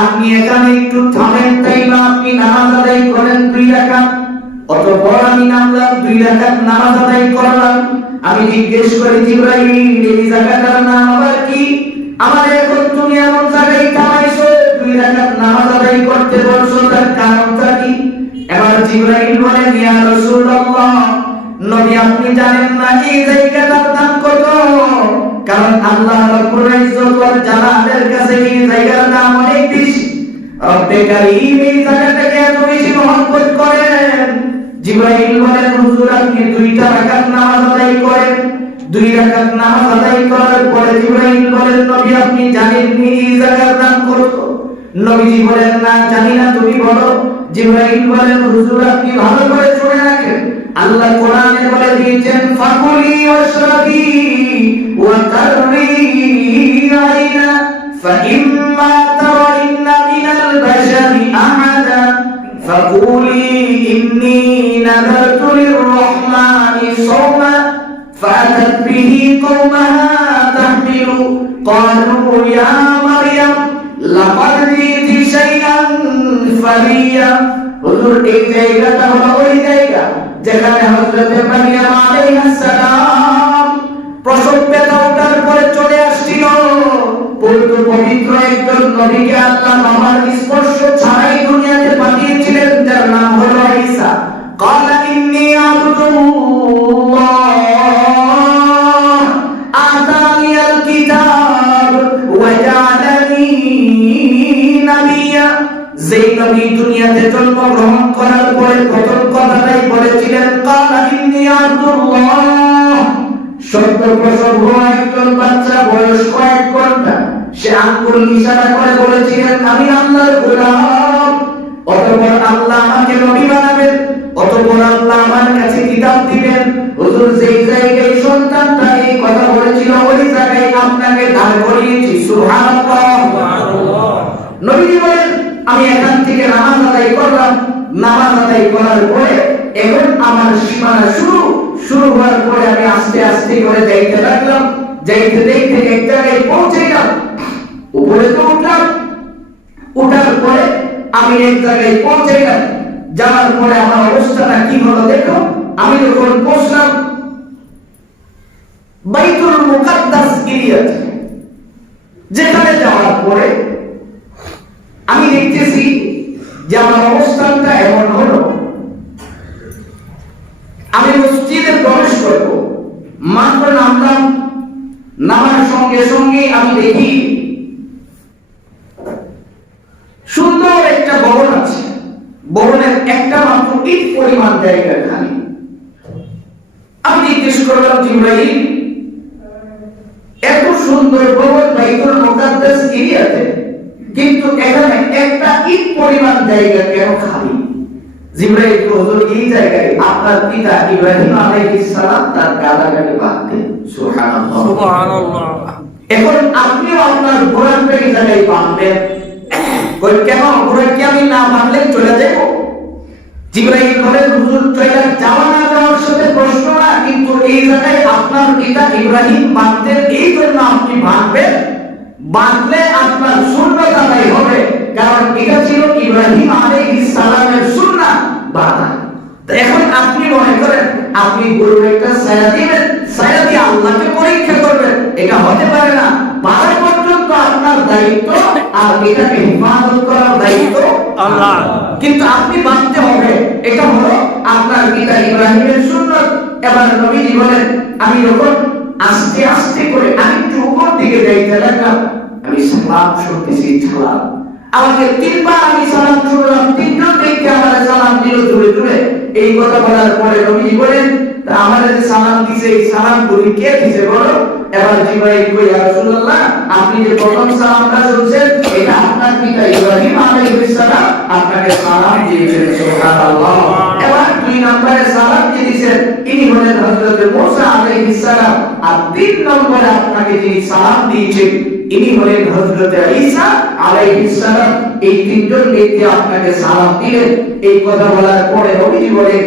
আপনি এখানে একটু থামেন, তাই না আপনি নামাজ আদায় করেন 2 রাকাত। অতঃপর আমি নামলাম, 2 রাকাত নামাজ আদায় করলাম। আমি জিজ্ঞেস করি, জিবরাইল, এই জায়গাটার নাম আবার কি? আমার এখন তুমি এমন জায়গায় কামাইছো 2 রাকাত নামাজ আদায় করতে বলছো, তার কারণটা কি? এবার জিবরাইল বলেন, ইয়া রাসূলুল্লাহ, নবী আপনি জানেন না এই জায়গাটার দাম কত? কারণ আল্লাহ রাব্বুল ইজ্জত ওয়াল জালালের কাছে এই জায়গার দাম অনেক বেশি। রব্বে কারীম এই জায়গাটাকে এত বেশি মহব্বত করেন। জিবরাইল বলেন, হুজুর আপনি 2টা রাকাত নামাজ আদায় করেন। 2 রাকাত নামাজ আদায় করার পরে জিবরাইল বলেন, নবী আপনি জানেন এই জায়গার দাম কত? নবীজি বলেন, না জানি না, তুমি বলো। জিবরাইল বলেন, হুজুর আপনি ভালো করে শুনে রাখেন, আল্লাহ কোরআনে বলে দিয়েছেন, ফাকুলি ওয়াশরাবি ওয়া কাররি আইনা ফাইম্মা তারাইন্না মিনাল বাশারি আহাদা ফাকুলি ইন্নী নাযারতু লিররহমানি সাওমা ফাআতাত বিহি কওমাহা তাহমিলু ক্বালু ইয়া মারইয়াম লাকাদ জিতি শাইআন ফারিয়া। হুজুর এই জায়গাটা হলো ওই জায়গা যেখানে হযরত মারইয়াম আলাইহিস সালাম প্রসব ব্যথা ওঠার পরে চলে আসছিল। পবিত্র একজন নবীকে আল্লাহ বাবার স্পর্শ ছাড়াই দুনিয়াতে পাঠিয়েছিলেন, যার নাম হলো ঈসা। ক্বালা ইন্নী আবদুল্লাহ আতানিয়াল কিতাব ওয়া জাআলানি নাবিয়্যা। যেই নবী দুনিয়াতে জন্মগ্রহণ করার পরে প্রথম কথাটাই বলেছিলেন, ক্বালা ইন্নী আবদুল্লাহ। সত্য প্রসব হওয়া একজন বাচ্চা বয়স কয়েক ঘন্টা, সে আঙ্গুল ইশারা করে বলেছিলেন, আমি আল্লাহর গোলাম। অতঃপর আল্লাহ আমাকে নবী বানাবেন, অতঃপর আল্লাহ আমার কাছে কিতাব দিবেন। হুজুর যেই জায়গায় সন্তানটা এই কথা বলেছিল ওই জায়গায় আপনাকে দাঁড় করিয়েছি। সুবহানাল্লাহ। নবী বলেন, আমি এখান থেকে নামাজ আদায় করলাম। নামাজ আদায় করার পরে এখন আমার সীমানা শুরু হওয়ার পরে আমি আস্তে আস্তে করে যাইতে লাগলাম। যাইতে যাইতে এক জায়গায় পৌঁছে গেলাম, উপরে তো উঠলাম। উঠার পরে আমি এক জায়গায় পৌঁছে গেলাম। যাওয়ার পরে আমার অবস্থাটা কি হলো দেখো। আমি যখন পৌঁছলাম বাইতুল মুকাদ্দাস এরিয়াতে, যেখানে যাওয়ার পরে আমি দেখতেছি যে আমার অবস্থানটা এমন হলো, আমি মসজিদে প্রবেশ করব, মাত্র নামলাম। নামার সঙ্গে সঙ্গে আমি দেখি সুন্দর একটা ভবন আছে। ভবনের একটা মাত্র ইট পরিমাণ জায়গা খালি। আমি জিজ্ঞেস করলাম, জিবরাইল এত সুন্দর ভবন বাইতুল মুকাদ্দাস এরিয়াতে, কিন্তু এখানে একটা ইট পরিমাণ জায়গা কেন খালি? জিবরাইল হুজুর এই জায়গায় আপনার পিতা ইব্রাহিম আলাইহিস সালাম তার গাদাগাড়ি বাঁধতেন। সুবহানাল্লাহ সুবহানাল্লাহ। এখন আপনিও আপনার ঘোড়াটা এই জায়গায় বাঁধবেন, কই কেন? ঘোড়া কি আমি না বাঁধলে চলে যাব? জিবরাইল বলেন, হুজুর চলে যাওয়া না যাওয়ার সাথে প্রশ্ন না, কিন্তু এই জায়গায় আপনার পিতা ইব্রাহিম বাঁধতেন, এই জন্য আপনি বাঁধবেন। বাঁধলে আপনার সুন্নাত আদায় হবে, কারণ এটা ছিল ইব্রাহিম আলাইহিস সালামের সুন্নাত বাঁধা। এখন আপনি মনে করেন আপনি গরুর একটা ছায়া দিবেন, ছায়া দিয়ে আল্লাহকে পরীক্ষা করবেন, এটা হতে পারে না। বাঁধা পর্যন্ত আপনার দায়িত্ব, আর এটাকে হিফাজত করার দায়িত্ব আল্লাহ। কিন্তু আপনি বাঁধতে হবে, এটা হলো আপনার পিতা ইব্রাহিমের সুন্নাত। এবার নবীজি বলেন, আমি যখন আস্তে আস্তে করে আমি একটু উপর দিকে যাইতে লাগলাম, আমি সালাম শুনতেছি। সালাম আমাকে 3 বার আমি সালাম শুনলাম, 3জন দেখে আমার সালাম দিল দূরে দূরে। এই কথা বলার পরে নবীজি বলেন, আমাদের যে সালাম দিছে এই সালাম গুলি কে দিছে বলো? এবার জিবরাইল কই, ইয়া রাসূলুল্লাহ আপনি যে প্রথম সালামটা শুনছেন এটা আপনার পিতা ইব্রাহিম আলাইহিস সালাম আপনাকে সালাম দিয়েছেন। সুবহানাল্লাহ। এবার 2 নম্বরে সালাম দিয়েছেন ইনি হলেন হযরত মুসা আলাইহিস সালাম, আর 3 নম্বরে আপনাকে যিনি সালাম দিয়েছেন ইনি হলেন হযরত ঈসা আলাইহিস সালাম। এই 3 জন ব্যক্তি আপনাকে সালাম দিলেন। এই কথা বলার পরে নবীজি বলেন,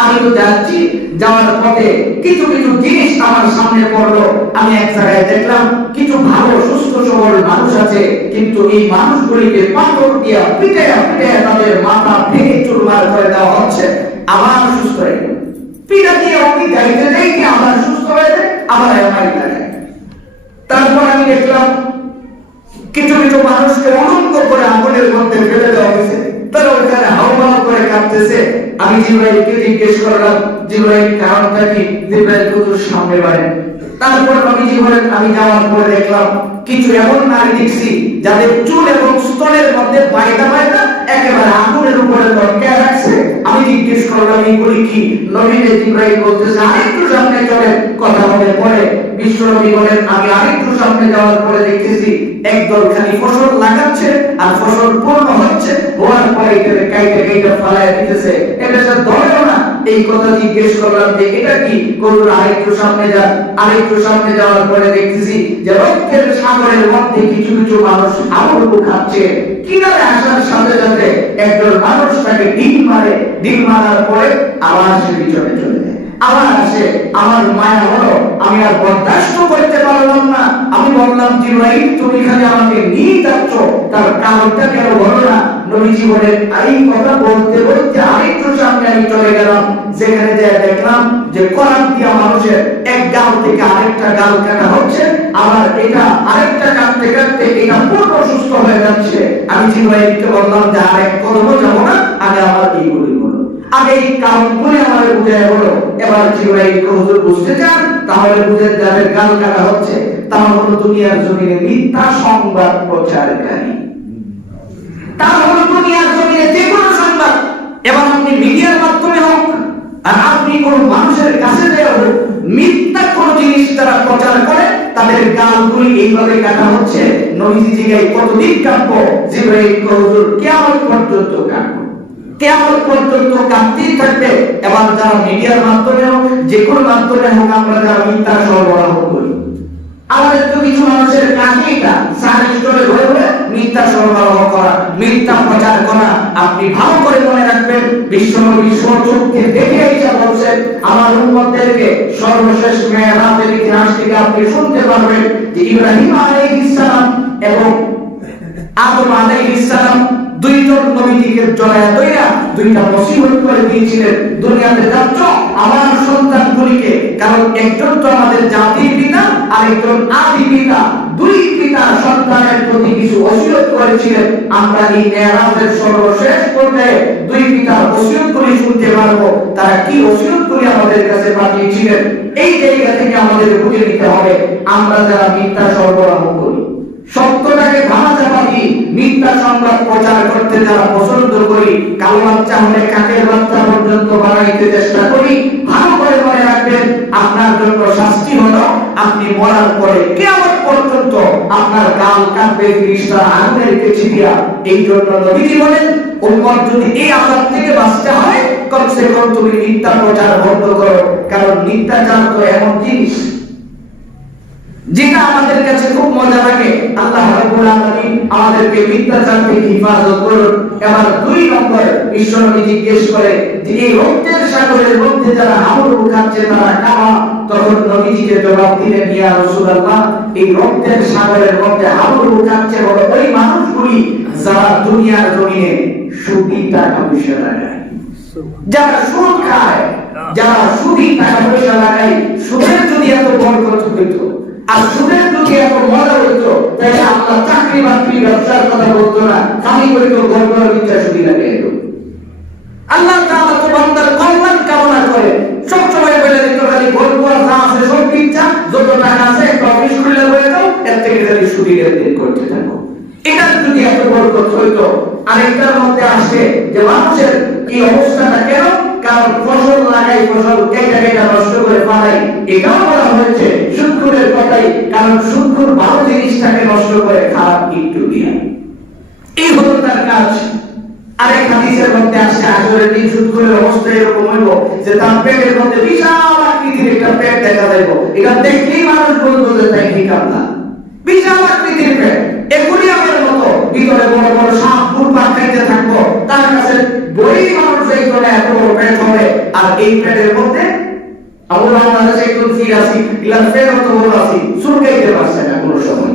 আমি তো যাচ্ছি, যাওয়ার পথে কিছু কিছু জিনিস আমার সামনে পড়লো। আমি এক জায়গায় দেখলাম কিছু ভালো সুস্থ সবল মানুষ আছে, কিন্তু এই মানুষগুলিকে পাথর দিয়ে পিটাইয়া পিটাইয়া তাদের মাথা ভেঙে চুরমার করে দেওয়া হচ্ছে। আবার সুস্থ হয়ে গেল, পিটা দিয়ে আমি যাইতে যাইতে আবার সুস্থ হয়ে যায়, আবার এমআই লাগে। তারপর আমি নরকের মধ্যে ফেলে দেওয়া হয়েছে। তারা ওখানে হাওমাও করে কাঁপতেছে। আমি জিবরাইলকে জিজ্ঞেস করলাম, জিবরাইল কারণটা কি? জিবরাইল হুজুর সামনে বাড়েন। তারপর নবীজি বলেন, আমি যাওয়ার পরে দেখলাম কিছু এমন নারী দেখছি যাদের চুল এবং স্তনের মধ্যে বাইদা বাইদা একেবারে আগুনের উপরে লটকে রাখছে। আমি জিজ্ঞেস করলাম, এইগুলি কি? নবীজি জিবরাইল বলতেছে, আরেকটু সামনে চলেন, কথা বলে পরে বিশ্বনবী বলেন, আমি আরেকটু সামনে যাওয়ার পরে দেখতেছি একদল খালি ফসল লাগাচ্ছে আর ফসল পূর্ণ হচ্ছে, হওয়ার পরে এটাকে কাইটে কাইটে ফালায় দিতেছে, এটা সব ধরেও না। এই কথা জিজ্ঞেস করলাম যে এটা কি? করুন আরেকটু সামনে যান। আরেকটু সামনে যাওয়ার পরে দেখতেছি যে রক্তের সাগরের মধ্যে কিছু কিছু মানুষ হাবুডুবু খাচ্ছে। কিনারে আসার সাথে সাথে একজন মানুষ তাকে ডিম মারে, ডিম মারার পরে আবার সে পিছনে চলে যায়। আবার আসে, আমার মায়া হলো, আমি আর বরদাস্ত করতে পারলাম না। আমি বললাম, জিবরাইল তুমি খালি আমাকে নিয়ে যাচ্ছ, তার কারণটা কেন বলো না? নবীজি বলেন, এই কথা বলতে বলতে আরেকটু সামনে আমি চলে গেলাম, যেখানে যায় দেখলাম যে করাত দিয়া মানুষের এক গাল থেকে আরেকটা গাল কাটা হচ্ছে, আবার এটা আরেকটা কাটতে কাটতে এটা পুরো সুস্থ হয়ে যাচ্ছে। আমি জিবরাইলকে বললাম যে আরেক কদমও যাবো না, আগে আমার এইগুলি বলো, আগে এই কারণগুলি আমার বুঝায় বলো। এবার জিবরাইল হুজুর বুঝতে চান, তাহলে বুঝে যাদের গাল কাটা হচ্ছে তারা হলো দুনিয়ার জমিনে মিথ্যা সংবাদ প্রচারকারী। তারা হলো দুনিয়ার জমিনে যে কোনো সংবাদ, এবং আপনি মিডিয়ার মাধ্যমে হোক আর আপনি কোনো মানুষের কাছে যেয়ে হোক, মিথ্যা কোনো জিনিস তারা প্রচার করে, তাদের গালগুলি এইভাবে কাটা হচ্ছে। নবীজি জিজ্ঞাসা, কতদিন কাটবো? জিবরাইল হুজুর কিয়ামত পর্যন্ত কাটবো, কিয়ামত পর্যন্ত কাটতেই থাকবে। এবং যারা মিডিয়ার মাধ্যমে হোক, যে কোনো মাধ্যমে হোক, আমরা যারা মিথ্যা সরবরাহ করি, আমাদের তো কিছু মানুষের কাজই এটা, সারা স্টোরে ঘুরে ঘুরে মিথ্যা সরবরাহ করা, মিথ্যা প্রচার করা। আপনি ভালো করে মনে রাখবেন, বিশ্বনবী স্বচক্ষে দেখে এসে বলছেন, আমার উম্মতদেরকে সর্বশেষ মেরাজের ইতিহাস থেকে আপনি শুনতে পারবেন যে ইব্রাহিম আলাইহিস সালাম এবং আদম আলাইহিস সালাম দুইজন নবীকে জড়ায়া দইরা দুইটা মুসিবত করে দিয়েছিলেন, দুনিয়াতে যাচ্ছ আমার সন্তানগুলিকে, কারণ একজন তো আমাদের জাতির পিতা আর একজন আদি পিতা, দুই পিতা সন্তানের প্রতি কিছু ওসিয়ত করেছিলেন। আমরা এই মেরাজের সর্বশেষ পর্যায়ে দুই পিতার ওসিয়তগুলি শুনতে পারবো, তারা কি ওসিয়তগুলি আমাদের কাছে পাঠিয়েছিলেন। এই জায়গা থেকে আমাদের বুঝে নিতে হবে, আমরা যারা মিথ্যা সরবরাহ করি, সত্যটাকে ধামা চাপা দিয়ে মিথ্যা সংবাদ প্রচার করতে যারা পছন্দ করি, কালো বাচ্চা হলে কাকের বাচ্চা পর্যন্ত বানাইতে চেষ্টা করি, ভালো করে মনে রাখবেন, আপনার জন্য শাস্তি হলো আপনি মরার পরে কিয়ামত পর্যন্ত আপনার গাল কাটবে ফেরেশতা আগুনের কেচি দিয়া। এই জন্য নবীজি বলেন, উম্মত যদি এই আযাব থেকে বাঁচতে হয়, কমসে কম তুমি মিথ্যা প্রচার বন্ধ করো, কারণ মিথ্যাচার তো এমন জিনিস যেটা আমাদের কাছে খুব মজা লাগে। আল্লাহ রাব্বুল আলামিন আমাদেরকে মিথ্যাচার থেকে হেফাজত করুন। এবার দুই নম্বর বিশ্বনবী জিজ্ঞেস করে যে এই রক্তের সাগরের মধ্যে যারা হাবুডুবু খাচ্ছে তারা কারা? তখন নবীজিকে জবাব দিলেন, ইয়া রাসূলুল্লাহ, এই রক্তের সাগরের মধ্যে হাবুডুবু খাচ্ছে বলে ওই মানুষগুলি যারা দুনিয়ার জমিনে সুদি টাকা পয়সা লাগায়, যারা সুদ খায়, যারা সুদি টাকা পয়সা লাগায়। সুদের যদি এত বরকত হইতো আর সুদের যদি এত মজা হইতো, তাহলে আল্লাহ চাকরি বাকরি ব্যবসার কথা বলতো না, খালি হইতো গর্বের বিচার সুদি লাগাইত। আল্লাহ তাআলা তো বান্দার কল্যাণ কামনা করে, সব সময় বলে দিত খালি গর্বের যা আছে সব ইচ্ছা, যত টাকা আছে একটা অফিস খুলে বলে দাও, এর থেকে খালি সুদি লেনদেন করতে থাকো। এটা যদি এত বরকত হইতো। আরেকটার মধ্যে আসে যে মানুষের এই অবস্থাটা কেন? কারণ ফসল লাগাই, ফসল কেটে কেটে নষ্ট করে ফেলাই, এটাও বলা হয়েছে সুদখোরের কথাই, কারণ সুদখোর ভালো জিনিসটাকে নষ্ট করে খারাপ একটু দিয়া, এই হলো তার কাজ। আরেক হাদিসের মধ্যে আসে আসলে দিন সুদখোরের অবস্থা এরকম হইব যে তার পেটের মধ্যে বিশাল আকৃতির একটা পেট দেখা যাইব, এটা দেখলেই মানুষ বলতো যে তাই ঠিক না, বিশাল আকৃতির পেট, একুরিয়ামের মতো, ভিতরে বড় বড় সাপ ঘুরপাক খাইতে থাকবো, তার কাছে বই মানুষ এই করে এত বড় পেট হবে। আর এই পেটের মধ্যে আমরা বাংলাদেশে একটু ফির আসি, এগুলা পেট মতো বড় আসি, চুলকাইতে পারছে না কোনো সময়।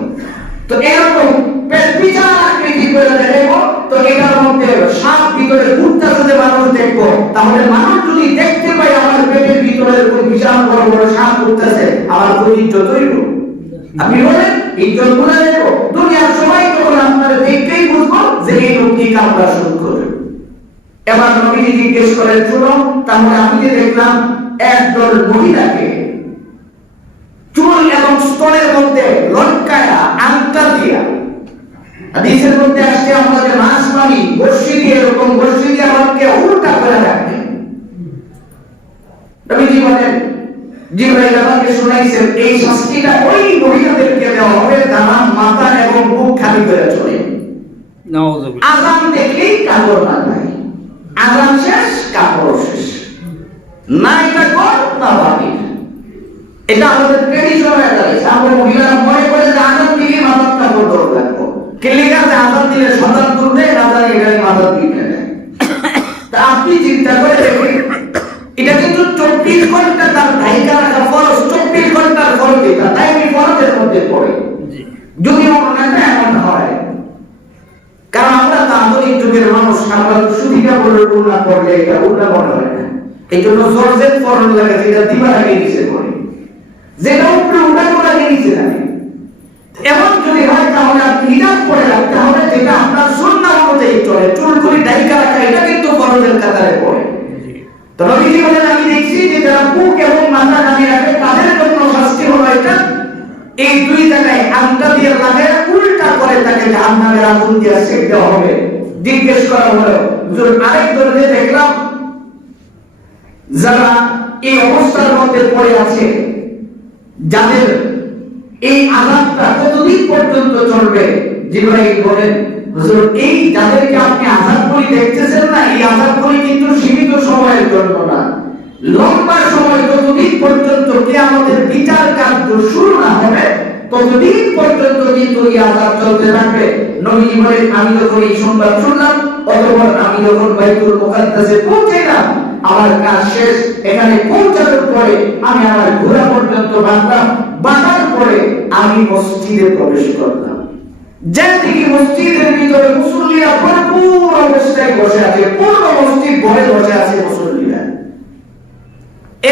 তো এরকম পেট বিশাল আকৃতি করে দেখবো, তো এটার মধ্যে সাপ ভিতরে ঘুরতেছে যে মানুষ দেখবো, তাহলে মানুষ যদি দেখতে পাই আমার পেটের ভিতরে এরকম বিশাল বড় বড় সাপ ঘুরতেছে, আমার খুব ইজ্জত হইব, আপনি বলেন ইজ্জত গুলা দেখো, দুনিয়ার সবাই যখন আপনারা দেখতেই বুঝবো যে এই লোকটি কামরা শুরু করে। এবার নবীজি জিজ্ঞেস করেন, শুনো, তাহলে আমি যে দেখলাম একদল মহিলাকে চুল এবং স্তনের মধ্যে লটকায়া আংটা দিয়া, হাদিসের মধ্যে আসছে আমাদের মাছ পানি বর্ষি দিয়ে, এরকম বর্ষি দিয়ে আমাকে উল্টা করে রাখবে। নবীজি বলেন, জিবরাইল আমাকে শুনাইছেন এই শাস্তিটা ওই মহিলাদেরকে দেওয়া হবে যারা মাথা এবং বুক খালি করে চলে। নাউযুবিল্লাহ। আযান দেখলেই কাপড় মাথায়, আযান শেষ কাপড় শেষ, না এটা কর না বাকি। এটা আমাদের ট্রেডিশন হয়ে গেছে। আমরা মহিলারা মনে করে যে আযান দিলে মাথার কাপড় ধরে রাখবো, কেলিকা যে আযান দিলে সন্তান তুলবে, আযান এখানে মাথা দিবে না। তা আপনি চিন্তা করে দেখুন, এটা কিন্তু 24 ঘন্টা তার ঢাইকা রাখা ফরজ, 24 ঘন্টার ফরজ, এটা দায়ী ফরজের মধ্যে পড়ে। যদি ওনাটা এমন হয়, কারণ আমরা তো আধুনিক যুগের মানুষ, আমরা সুবিধা বলে উন্না করলে এটা উন্না মনে হয় না। এই জন্য জর্জেট ফরজ লাগে, যেটা দিবা লাগে নিচে পড়ে, যেটা উপরে উন্না করা নিচে লাগে। এমন যদি হয় তাহলে আপনি হিজাব পরে রাখতে হবে, যেটা আপনার সুন্নাহ অনুযায়ী চলে। চুলগুলি ঢাইকা রাখা এটা কিন্তু ফরজের কাতারে পড়ে। তো নবীজি বলেন, আমি দেখছি যে যারা বুক এবং মাথা নামিয়ে রাখে তাদের জন্য শাস্তি হলো এটা, এই দুই জায়গায় আংটা দিয়ে লাগায় উল্টা করে তাকে জাহান্নামের আগুন দিয়ে সেঁক দেওয়া হবে। জিজ্ঞেস করা হলো, হুজুর আরেক দরজে দেখলাম যারা এই অবস্থার মধ্যে পড়ে আছে, যাদের এই আযাবটা কতদিন পর্যন্ত চলবে? জিবরাইল বলেন, হুজুর এই যাদেরকে আপনি আযাবগুলি দেখতেছেন না, এই আযাবগুলি কিন্তু সীমিত সময়ের জন্য না, লম্বা সময়, যতদিন পর্যন্ত কিয়ামতের বিচার কার্য শুরু না হবে ততদিন পর্যন্ত কিন্তু এই আযাব চলতে থাকবে। নবীজি বলেন, আমি যখন এই সংবাদ শুনলাম, অতঃপর আমি যখন বাইতুল মুকাদ্দাসে পৌঁছলাম, আমার কাজ শেষ। এখানে পৌঁছানোর পরে আমি আমার ঘোড়া পর্যন্ত বাঁধলাম, বাঁধার পরে আমি মসজিদে প্রবেশ করলাম। যেদিকে মসজিদের ভিতরে মুসল্লিরা ভরপুর অবস্থায় বসে আছে, পুরো মসজিদ ভরে বসে আছে মুসল্লিরা,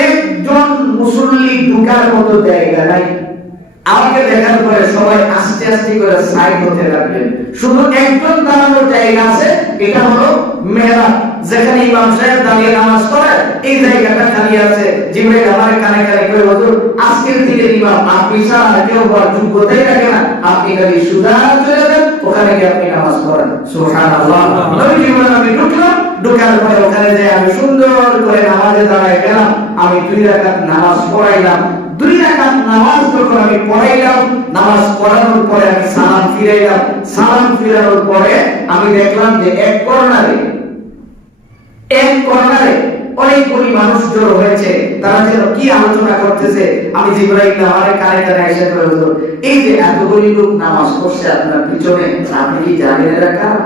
একজন মুসল্লি ঢোকার মতো জায়গা নাই। আমাকে দেখার পরে সবাই আস্তে আস্তে করে সাইড হতে লাগলেন। শুধু একজন দাঁড়ানোর জায়গা আছে, এটা হলো মেহরাব, যেখানে ইমাম সাহেব দাঁড়িয়ে নামাজ পড়ে, এই জায়গাটা খালি আছে। জিবরাইল আমার কানে কানে কই, হুজুর আজকের থেকে ইমাম আপনি ছাড়া কেউ বড় যোগ্যতাই রাখে না, আপনি খালি সুদা চলে যান, ওখানে গিয়ে আপনি নামাজ পড়েন। সুবহানাল্লাহ। নবীজি বলেন, আমি ঢুকলাম, ঢোকার পরে ওখানে যে আমি সুন্দর করে নামাজে দাঁড়ায় গেলাম, আমি 2 রাকাত নামাজ পড়াইলাম। 2 রাকাত নামাজ যখন আমি পড়াইলাম, নামাজ পড়ানোর পরে আমি সালাম ফিরাইলাম। সালাম ফিরানোর পরে আমি দেখলাম যে এক কর্নারে অনেকগুলি মানুষ জড়ো হয়েছে, তারা যেন কি আলোচনা করতেছে। আমি জিবরাইল আমার কানে কানে এসে বলল, এই যে এতগুলি লোক নামাজ পড়ছে আপনার পিছনে, আপনি কি জানেন এরা কারা?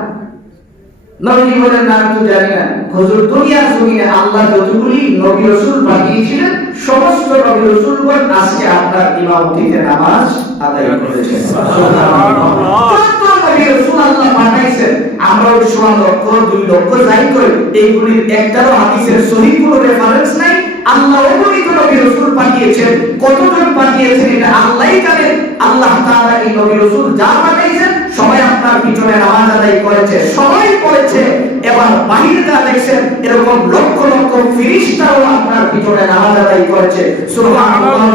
নবী বলেন, না আমি তো জানি না। হুজুর দুনিয়ার জমিনে আল্লাহ যতগুলি নবী রাসূল পাঠিয়েছিলেন, সমস্ত নবী রাসূলগণ আজকে আপনার ইমামতিতে নামাজ আদায় করেছেন। সুবহানাল্লাহ। কত নবী রাসূল আল্লাহ পাঠাইছেন, আমরা 1 লক্ষ 2 লক্ষ যাই করি, এইগুলির একটারও হাদিসের সহিহ কোনো রেফারেন্স নাই। আল্লাহ অগণিত নবী রাসূল পাঠিয়েছেন, কতজন পাঠিয়েছেন এটা আল্লাহই জানেন। আল্লাহ তাআলা এই নবী রাসূল যা পাঠিয়েছেন সবাই আপনার পিছনে নামাজ আদায় করেছে, সবাই পড়েছে। এবার বাহিরে যা দেখছেন, এরকম লক্ষ লক্ষ ফেরেশতাও আপনার পিছনে নামাজ আদায় করেছে। সুবহানাল্লাহ।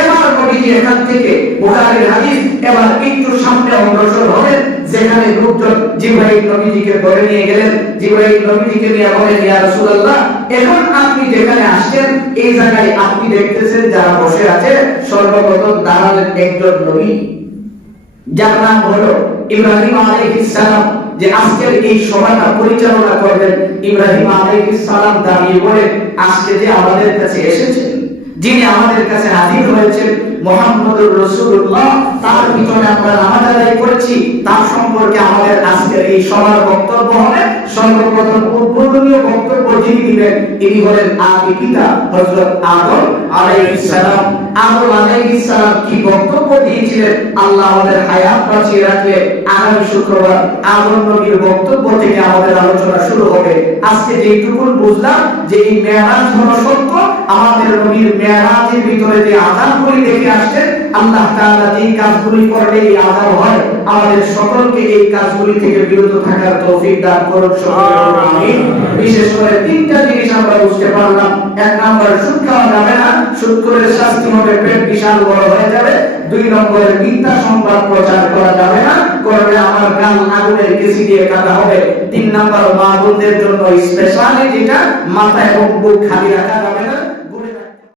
এবার নবীজি এখান থেকে বুখারীর হাদিস, এবার একটু সামনে অগ্রসর হলেন, যেখানে লোকজন জিবরাইল নবীজিকে ধরে নিয়ে গেলেন। জিবরাইল নবীজিকে নিয়ে বলেন, ইয়া রাসূলুল্লাহ, এখন আপনি যেখানে আসছেন এই জায়গায় আপনি দেখতেছেন যারা বসে আছে, সর্বপ্রথম দাঁড়ালেন একজন নবী, যার নাম হলো ইব্রাহিম আলাইহিস সালাম, যে আজকের এই সভাটা পরিচালনা করবেন। ইব্রাহিম আলাইহিস সালাম দাঁড়িয়ে বলেন, আজকে যে আমাদের কাছে এসেছেন, যিনি আমাদের কাছে হাজির হয়েছেন, মুহাম্মদুর রাসূলুল্লাহ, তার পিছনে আমরা নামাজ আদায় করেছি, তার সম্পর্কে আমাদের আজকের এই সভার বক্তব্য হবে। সর্বপ্রথম উদ্বোধনীয় বক্তব্য যিনি দিবেন, ইনি হলেন আদি পিতা হযরত আদম আলাইহিস সালাম। আদম আলাইহিস সালাম কি বক্তব্য দিয়েছিলেন, আল্লাহ আমাদের হায়াত বাঁচিয়ে রাখলে আগামী শুক্রবার আদম নবীর বক্তব্য থেকে আমাদের আলোচনা শুরু হবে। আজকে যেটুকু বুঝলাম যে এই মেরাজ হলো সত্য, আমাদের নবীর মেরাজের ভিতরে যে আযাবগুলি দেখে আসছেন, আল্লাহ তাআলা এই কাজগুলি করলে এই আযাব হয়, আমাদের সকলকে এই কাজগুলি থেকে বিরত থাকার তৌফিক দান করুন সকলে বলুন আমিন। বিশেষ করে তিনটা জিনিস আমরা বুঝতে পারলাম। এক নাম্বার, সুদ খাওয়া যাবে না, সুদ করে শাস্তি হবে, পেট বিশাল বড় হয়ে যাবে। দুই নম্বরে, মিথ্যা সংবাদ প্রচার করা যাবে না, করলে আমার গাল আগুনের কেসি দিয়ে কাটা হবে। তিন নাম্বার, মা বোনদের জন্য স্পেশালি যেটা মাথা এবং বুক খালি রাখা যাবে না।